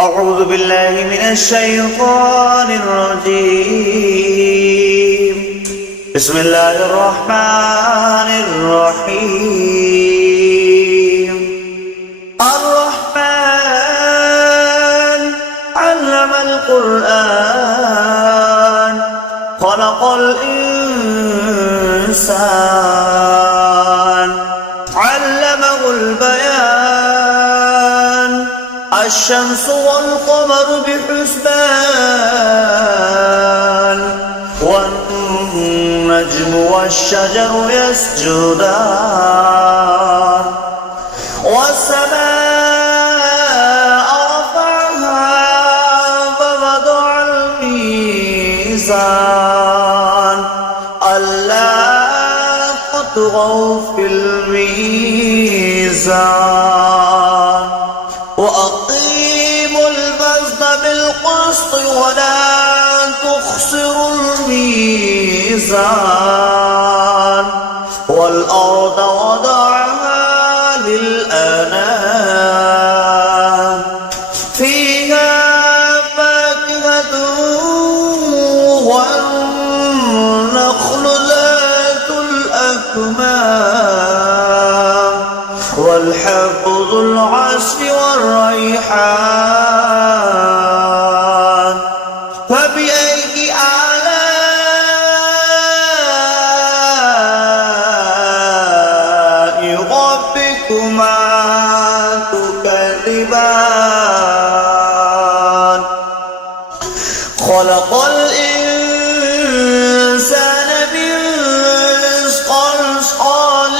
أعوذ بالله من الشيطان الرجيم. بسم الله الرحمن الرحيم. الرحمن علم القرآن خلق الإنسان علمه البيان الشمس والقمر بحسبان والنجم والشجر يسجدان والسماء رفعها فوضع الميزان ألا تطغوا في الميزان وأقيموا الوزن بالقسط ولا تخسروا الميزان والأرض وضعها للأنام فيها فاكهة والنخل ذات الأكمام والحب ذو العصف والريحان فبأي آلاء ربكما تكذبان خلق الإنسان من صلصال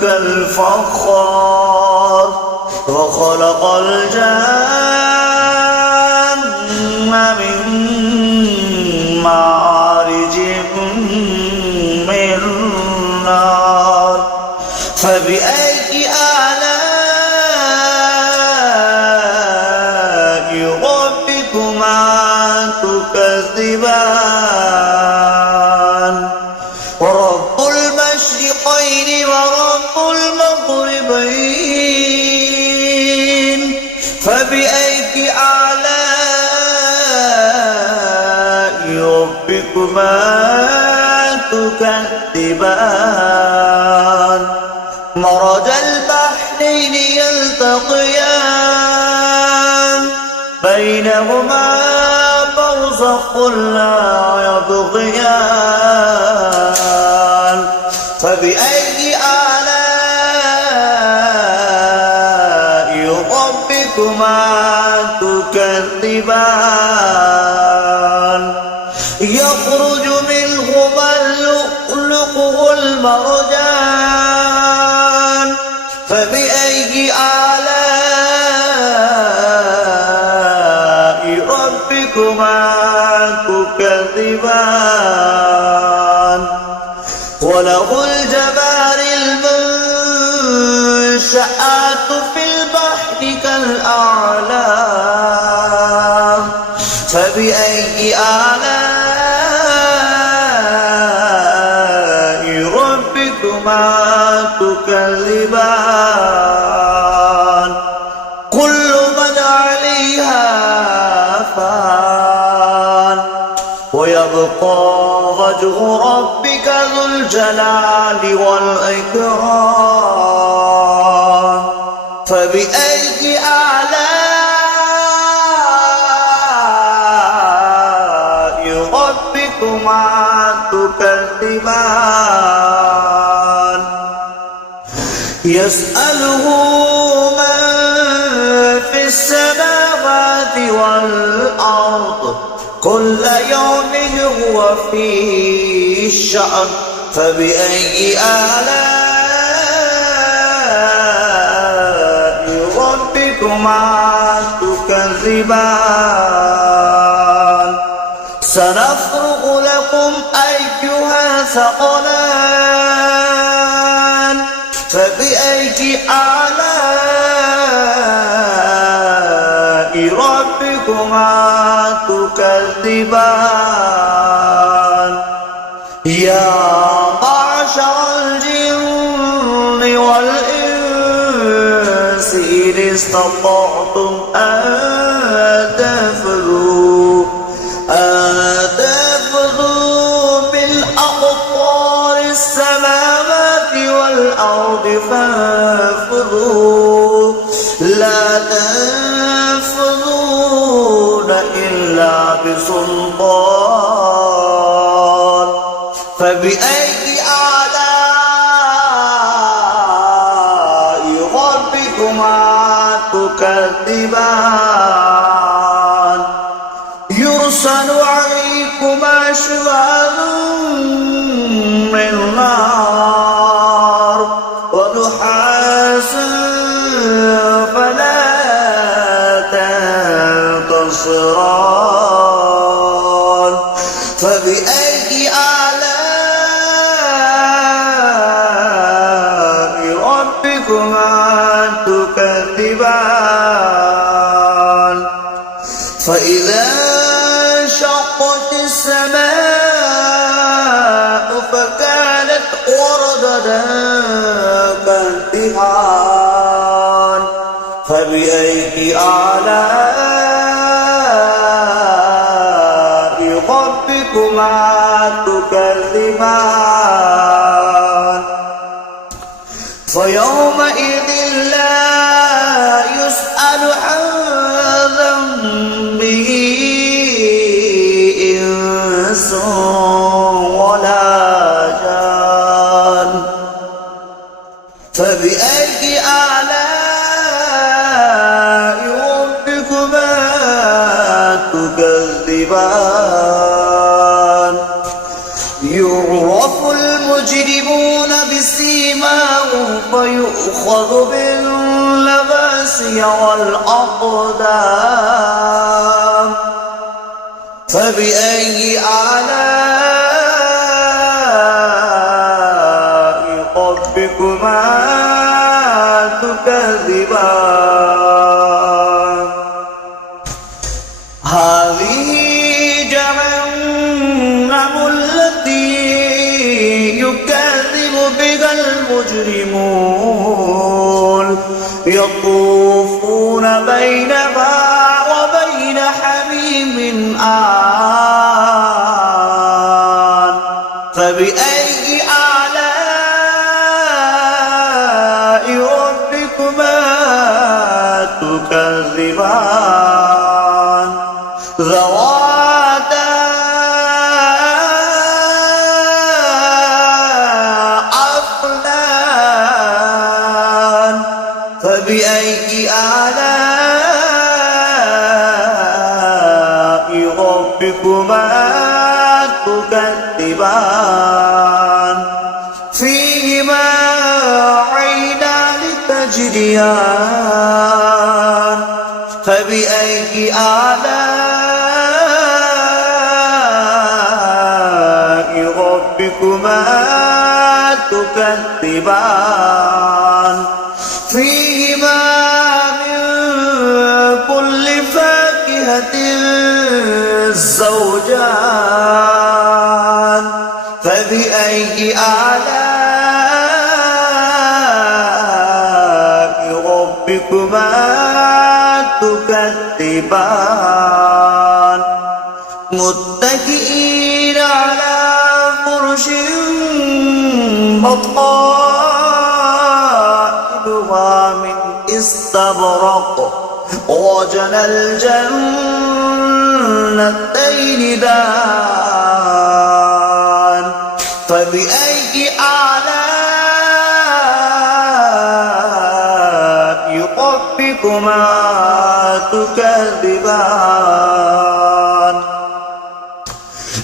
كالفخار وخلق الجن من مارج من نار فبأي آلاء ربكما تكذبان رب المشرقين ورب المغربين فبأي آلاء ربكما تكذبان مرج البحرين يلتقيان بينهما برزخ لا يبغيان فبأي آلاء ربكما تكذبان يخرج منهما اللؤلؤ والمرجان فبأي آلاء ربكما تكذبان وله الجوار المنشآت في البحر كالأعلام فبأي آلاء ربكما تكذبان كل من عليها فان ويبقى وجه ربك ذو الجلال والإكرام فبأي آلاء ربكما تكذبان يسأله من في السماوات والأرض كل يوم هو في شأن فبأي آلاء ربكما تكذبان سنفرغ لكم أيها ثقلان فبأي آلاء ربكما تكذبان يا معشر الجن والإنس إن استطعتم أن تنفذوا من أقطار السماوات والأرض فانفذوا لا تنفذون إلا بسلطان فبأي آلاء ربكما تكذبان يرسل عليكما شواظ من نار ونحاس فلا تنتصران فبأي آلاء ربكما تكذبان فإذا انشقت السماء فكانت وردة كالدهان فبأي آلاء ربكما تكذبان فيومئذ لا يسأل عن ذنبه إنس ولا جان فبأي آلاء ربكما تكذبان يعرف المجرمون بسيماهم فيؤخذ بالنواصي والأقدام فبأي آلاء ربكما تكذبان هذه جهنم التي يكذب بها المجرمون يطوفون بينها وبين حميم آن فبأي آلاء ربكما تكذبان ذواتا أفنان فبأي آلاء ربكما تكذبان فيهما عينان تجريان فبأي آلاء ربكما تكذبان فيهما من كل فاكهة زوجان فبأي آلاء ربكما تكذبان متكئين على فرش بطائنها من استبرق وجنى الجنتين دان فبأي آلاء ربكما تكذبان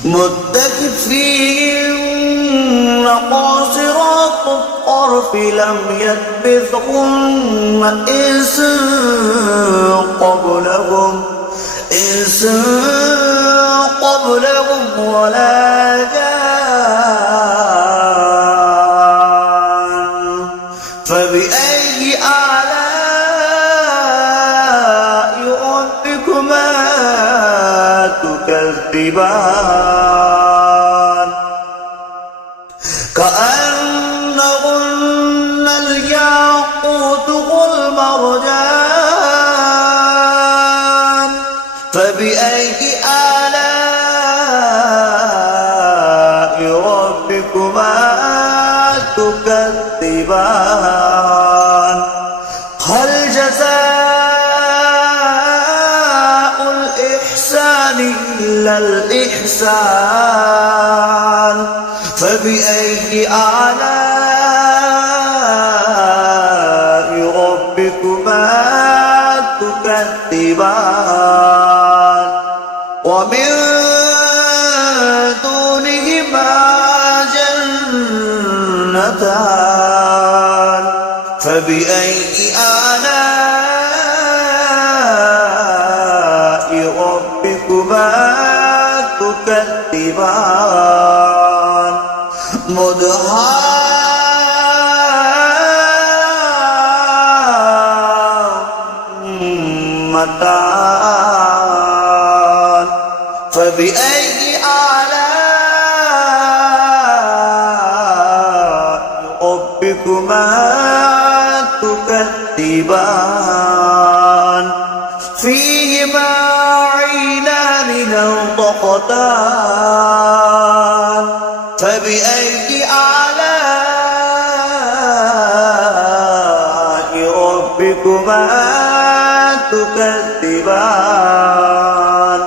متكئين قاصرات الطرف لم يطمثهن إنس قبلهم ولا جان فبأي آلاء ربكما تكذبان كأنهن الياقوت والمرجان فبأي آلاء ربكما تكذبان هل جزاء الإحسان إلا الإحسان فبأي آلاء ربكما تكذبان ومن دونهما جنتان فبأي آلاء ربكما تكذبان مدهامتان فبأي آلاء ربكما تكذبان فيهما عينان نضختان فبأي آلاء ربكما تكذبان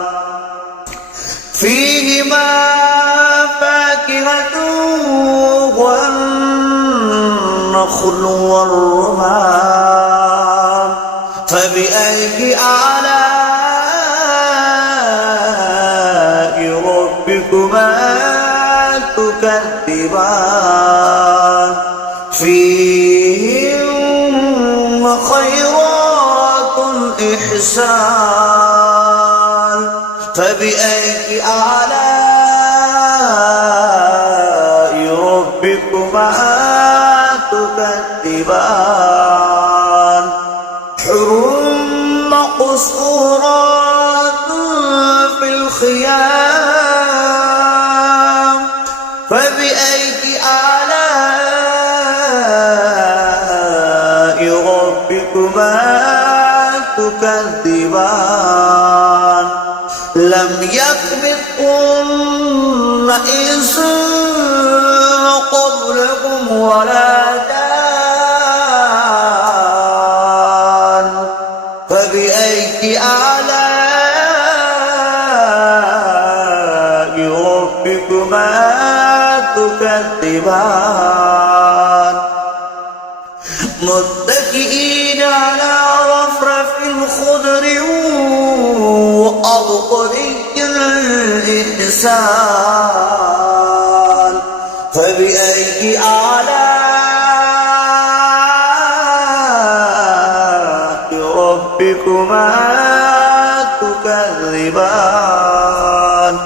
فيهما فاكهة والنخل والرمان فبأي آلاء ربكما تكذبان فيهن خيرات إحسان فبأي آلاء ربكما تكذبان حور مقصورات في الخيام فبأي آلاء ربكما تكذبان لم يطمثهن إنس قبلكم ولا جان فبأي آلاء ربكما تكذبان متكئين على رفرف خضر وأبقري الإحسان فبأي آلاء ربكما تكذبان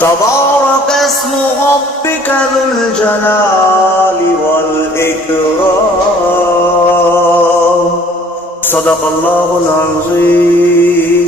تبارك اسم ربك ذو الجلال والإكرام صدق الله العظيم.